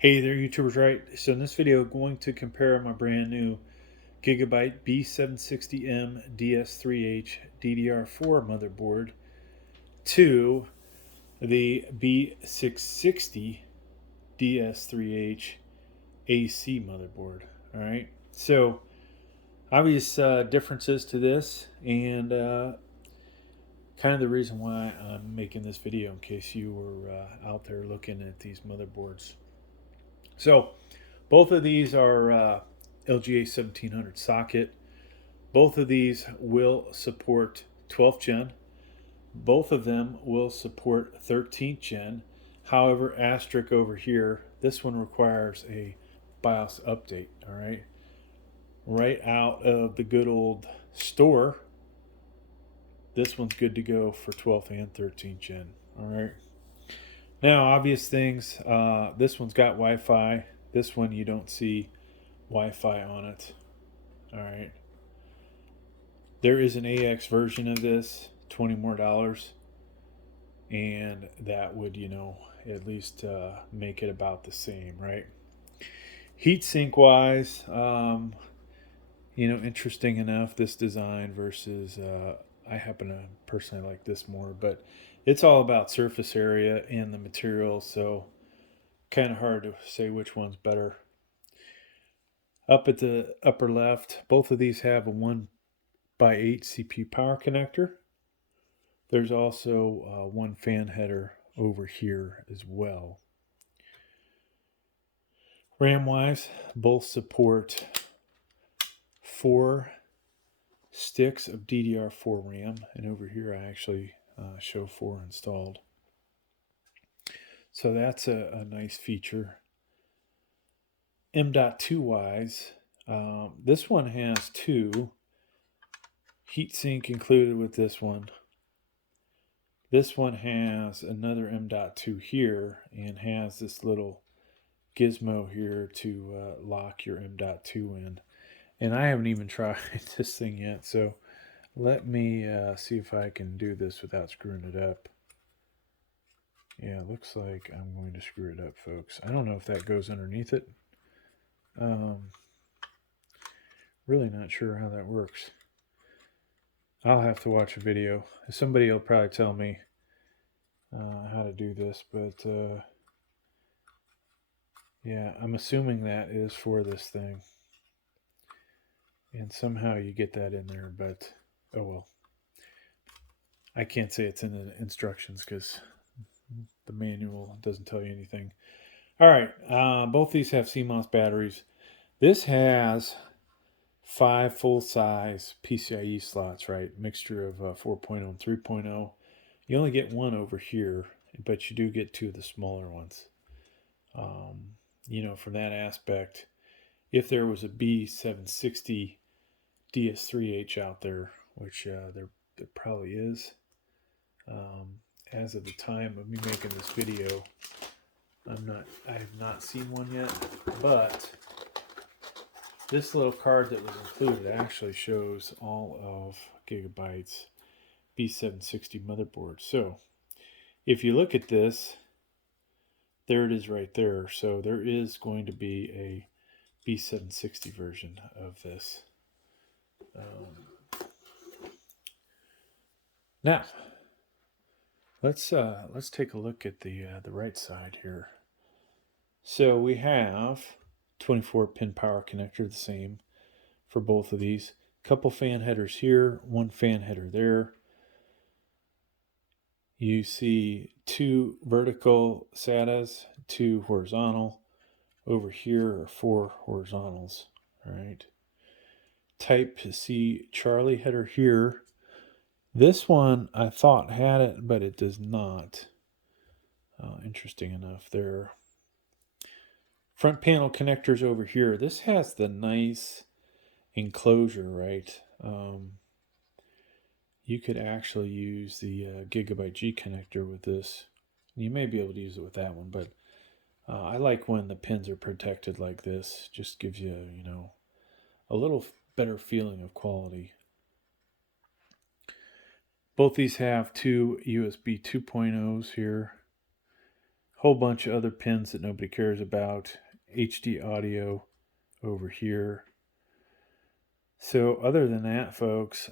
Hey there, YouTubers, right? So in this video, I'm going to compare my brand new Gigabyte B760M DS3H DDR4 motherboard to the B660 DS3H AC motherboard. All right. So obvious differences to this, and kind of the reason why I'm making this video in case you were out there looking at these motherboards. So both of these are LGA 1700 socket. Both of these will support 12th gen. Both of them will support 13th gen. However, asterisk over here, this one requires a BIOS update. All right, right out of the good old store, this one's good to go for 12th and 13th gen. All right. Now, obvious things. This one's got Wi-Fi. This one you don't see Wi-Fi on it. All right. There is an AX version of this, $20 more, and that would, at least make it about the same, right? Heatsink wise, interesting enough, this design versus, I happen to personally like this more, but it's all about surface area and the material, so kind of hard to say which one's better. Up at the upper left, both of these have a 1x8 CPU power connector. There's also one fan header over here as well. RAM wise, both support 4 sticks of DDR4 RAM, and over here I actually show 4 installed. So that's a nice feature. M.2 wise, this one has 2 heatsink included with this one. This one has another M.2 here and has this little gizmo here to lock your M.2 in. And I haven't even tried this thing yet, so let me see if I can do this without screwing it up. Yeah, looks like I'm going to screw it up, folks. I don't know if that goes underneath it. Really not sure how that works. I'll have to watch a video. Somebody will probably tell me how to do this, but yeah, I'm assuming that is for this thing. And somehow you get that in there, but oh well. I can't say it's in the instructions because the manual doesn't tell you anything. All right, both these have CMOS batteries. This has 5 full-size PCIe slots, right? Mixture of 4.0 and 3.0. You only get one over here, but you do get 2 of the smaller ones. From that aspect, if there was a B760 DS3H out there, which there probably is, as of the time of me making this video, I have not seen one yet, but this little card that was included actually shows all of Gigabyte's B760 motherboard. So if you look at this, there it is right there. So there is going to be a B760 version of this. Now, let's take a look at the right side here. So we have 24-pin power connector, the same for both of these. Couple fan headers here, one fan header there. You see 2 vertical SATAs, 2 horizontal. Over here are 4 horizontals. All right. Type C Charlie header here. This one I thought had it, but it does not. Interesting enough there. Front panel connectors over here. This has the nice enclosure, right? You could actually use the Gigabyte G connector with this. You may be able to use it with that one, but I like when the pins are protected like this. Just gives you, a little better feeling of quality. Both these have 2 USB 2.0s here. Whole bunch of other pins that nobody cares about. HD audio over here. So other than that, folks,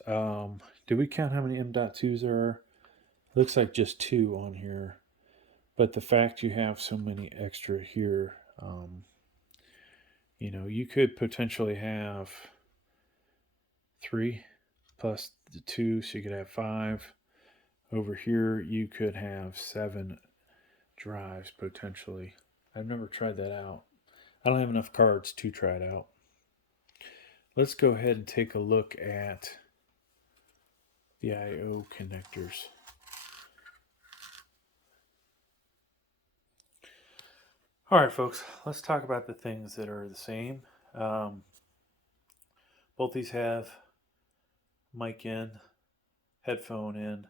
did we count how many M.2s there are? Looks like just 2 on here. But the fact you have so many extra here, you could potentially have 3 plus the 2, so you could have 5. Over here, you could have 7 drives potentially. I've never tried that out. I don't have enough cards to try it out. Let's go ahead and take a look at the I/O connectors. All right, folks, let's talk about the things that are the same. Both these have mic in, headphone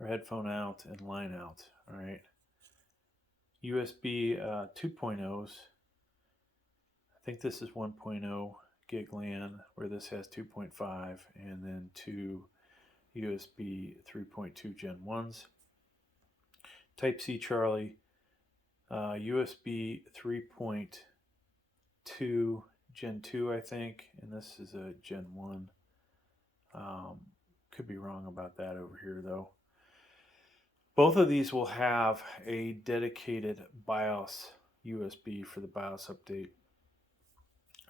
or headphone out, and line out. All right. USB 2.0s. I think this is 1.0 gig LAN, where this has 2.5, and then 2 USB 3.2 Gen 1s. Type-C Charlie, USB 3.2 Gen 2, I think, and this is a Gen 1. Could be wrong about that over here, though. Both of these will have a dedicated BIOS USB for the BIOS update.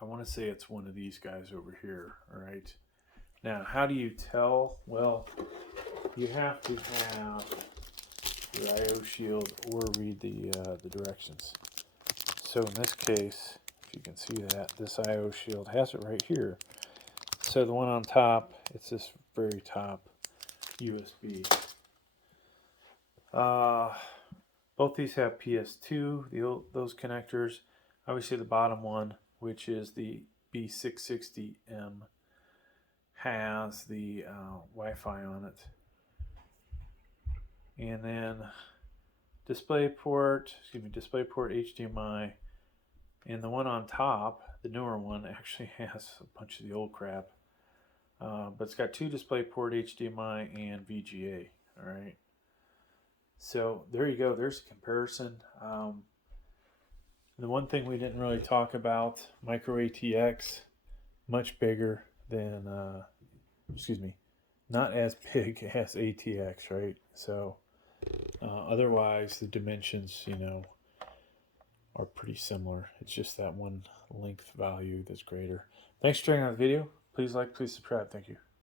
I want to say it's one of these guys over here, all right? Now, how do you tell? Well, you have to have your I/O shield or read the directions. So in this case, if you can see that, this I/O shield has it right here. So the one on top, it's this very top USB. Both these have PS2, those connectors. Obviously the bottom one, which is the B660m, has the Wi-Fi on it. And then DisplayPort HDMI. And the one on top, the newer one, actually has a bunch of the old crap. But it's got 2 DisplayPort HDMI and VGA. All right. So there you go. There's a comparison. The one thing we didn't really talk about, micro ATX, much bigger than, not as big as ATX, right? So otherwise, the dimensions, are pretty similar. It's just that one length value that's greater. Thanks for checking out the video. Please like, please subscribe. Thank you.